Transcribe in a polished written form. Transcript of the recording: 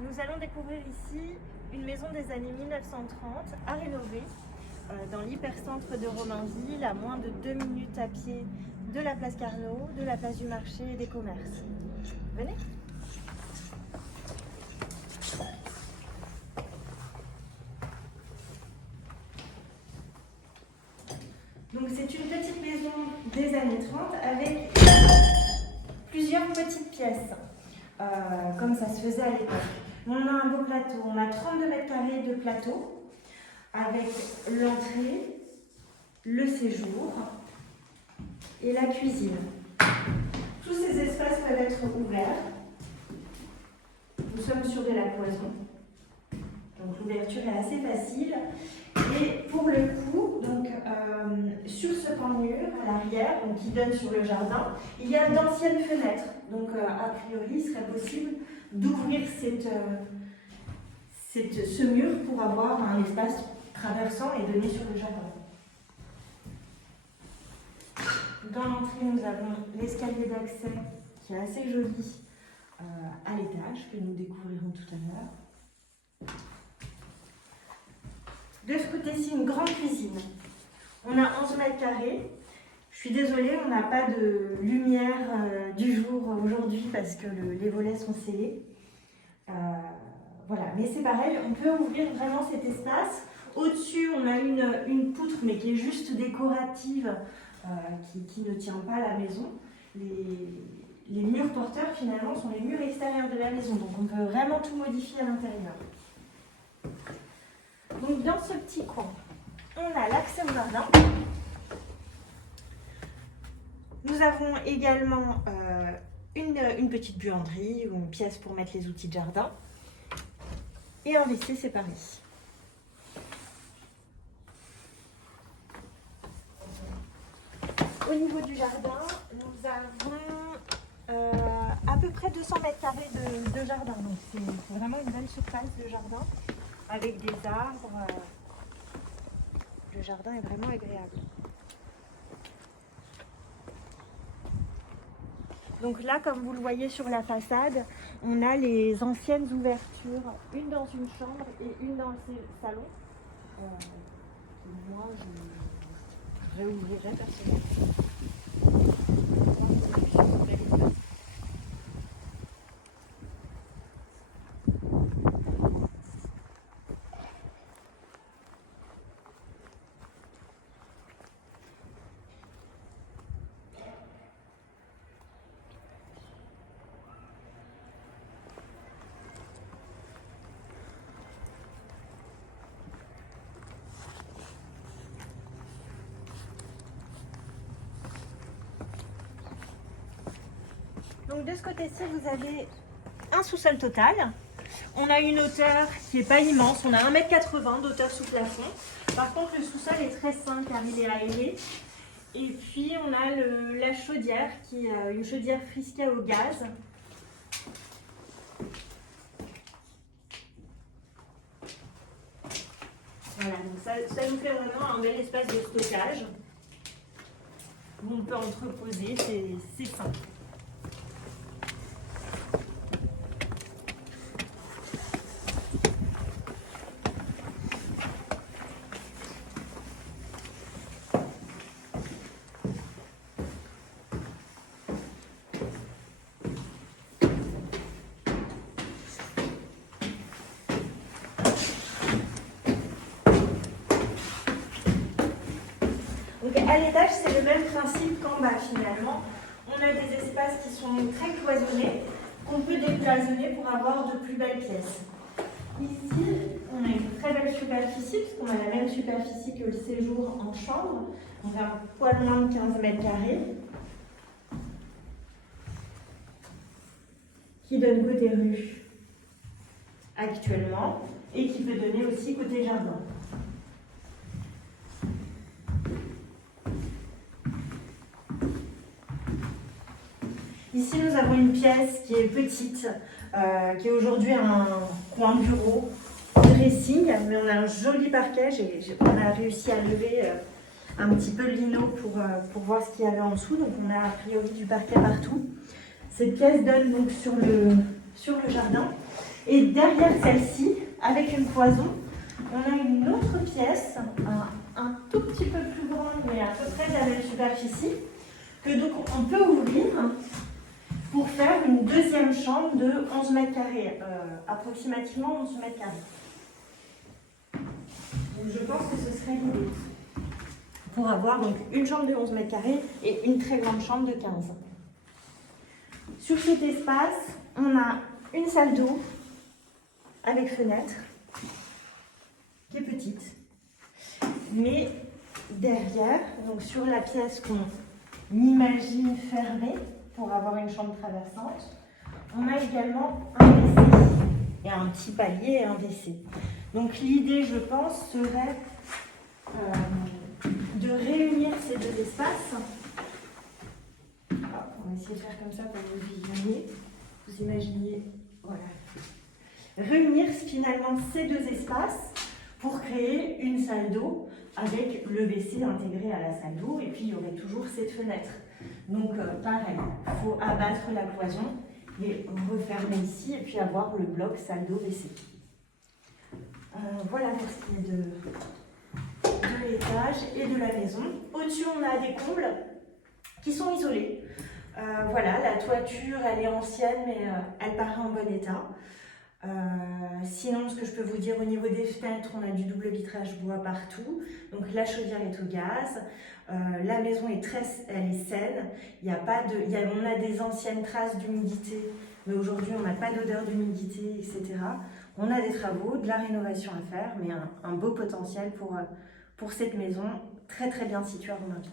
Nous allons découvrir ici une maison des années 1930 à rénover dans l'hypercentre de Romainville, à moins de 2 minutes à pied de la place Carnot, de la place du marché et des commerces. Venez. Donc c'est une petite maison des années 30 avec plusieurs petites pièces, comme ça se faisait à l'époque. On a un beau plateau, on a 32 mètres carrés de plateau avec l'entrée, le séjour et la cuisine. Tous ces espaces peuvent être ouverts. Nous sommes sur de la cloison, donc l'ouverture est assez facile. Et pour le coup, donc, sur ce pan de mur à l'arrière, qui donne sur le jardin, il y a d'anciennes fenêtres. Donc a priori, il serait possible d'ouvrir ce mur pour avoir un espace traversant et donner sur le jardin. Dans l'entrée, nous avons l'escalier d'accès qui est assez joli à l'étage, que nous découvrirons tout à l'heure. De ce côté-ci, une grande cuisine. On a 11 mètres carrés. Je suis désolée, on n'a pas de lumière du jour aujourd'hui parce que les volets sont scellés. Voilà, mais c'est pareil, on peut ouvrir vraiment cet espace. Au-dessus, on a une poutre, mais qui est juste décorative, qui ne tient pas à la maison. Les murs porteurs, finalement, sont les murs extérieurs de la maison, donc on peut vraiment tout modifier à l'intérieur. Donc dans ce petit coin, on a l'accès au jardin. Nous avons également une petite buanderie ou une pièce pour mettre les outils de jardin et un WC séparé. Au niveau du jardin, nous avons à peu près 200 mètres carrés de jardin. Donc c'est vraiment une belle surface de jardin avec des arbres. Le jardin est vraiment agréable. Donc là, comme vous le voyez sur la façade, on a les anciennes ouvertures, une dans une chambre et une dans le salon. Moi, je réouvrirai personnellement. Donc de ce côté-ci, vous avez un sous-sol total. On a une hauteur qui n'est pas immense, on a 1,80 m d'hauteur sous plafond. Par contre, le sous-sol est très sain car il est aéré. Et puis on a la chaudière qui est une chaudière Friska au gaz. Voilà, donc ça nous fait vraiment un bel espace de stockage où on peut entreposer, c'est simple. Donc à l'étage, c'est le même principe qu'en bas finalement. On a des espaces qui sont très cloisonnés, qu'on peut décloisonner pour avoir de plus belles pièces. Ici, on a une très belle superficie, puisqu'on a la même superficie que le séjour en chambre. On a un poil moins de 15 mètres carrés, qui donne côté rue actuellement, et qui peut donner aussi côté jardin. Ici, nous avons une pièce qui est petite, qui est aujourd'hui un coin bureau, dressing, mais on a un joli parquet. On a réussi à lever un petit peu le lino pour voir ce qu'il y avait en dessous. Donc on a a priori du parquet partout. Cette pièce donne donc sur le jardin. Et derrière celle-ci, avec une cloison, on a une autre pièce, un tout petit peu plus grande, mais à peu près de la même superficie, que donc on peut ouvrir pour faire une deuxième chambre de 11 mètres carrés, approximativement 11 mètres carrés. Donc je pense que ce serait l'idée. Pour avoir donc une chambre de 11 mètres carrés et une très grande chambre de 15. Sur cet espace, on a une salle d'eau avec fenêtre, qui est petite. Mais derrière, donc sur la pièce qu'on imagine fermée pour avoir une chambre traversante, on a également un WC. Il y a un petit palier et un WC. Donc l'idée, je pense, serait de réunir ces deux espaces. Alors, on va essayer de faire comme ça pour vous visionner. Vous imaginez, voilà. Réunir finalement ces deux espaces pour créer une salle d'eau avec le WC intégré à la salle d'eau et puis il y aurait toujours cette fenêtre. Donc pareil, il faut abattre la cloison et refermer ici et puis avoir le bloc salle d'eau WC. Voilà pour ce qui est de l'étage et de la maison. Au-dessus, on a des combles qui sont isolés. Voilà, la toiture, elle est ancienne, mais elle paraît en bon état. Sinon, ce que je peux vous dire au niveau des fenêtres, on a du double vitrage bois partout. Donc la chaudière est au gaz. La maison elle est saine. On a des anciennes traces d'humidité, mais aujourd'hui on n'a pas d'odeur d'humidité, etc. On a des travaux, de la rénovation à faire, mais un beau potentiel pour cette maison, très très bien située à Romainville.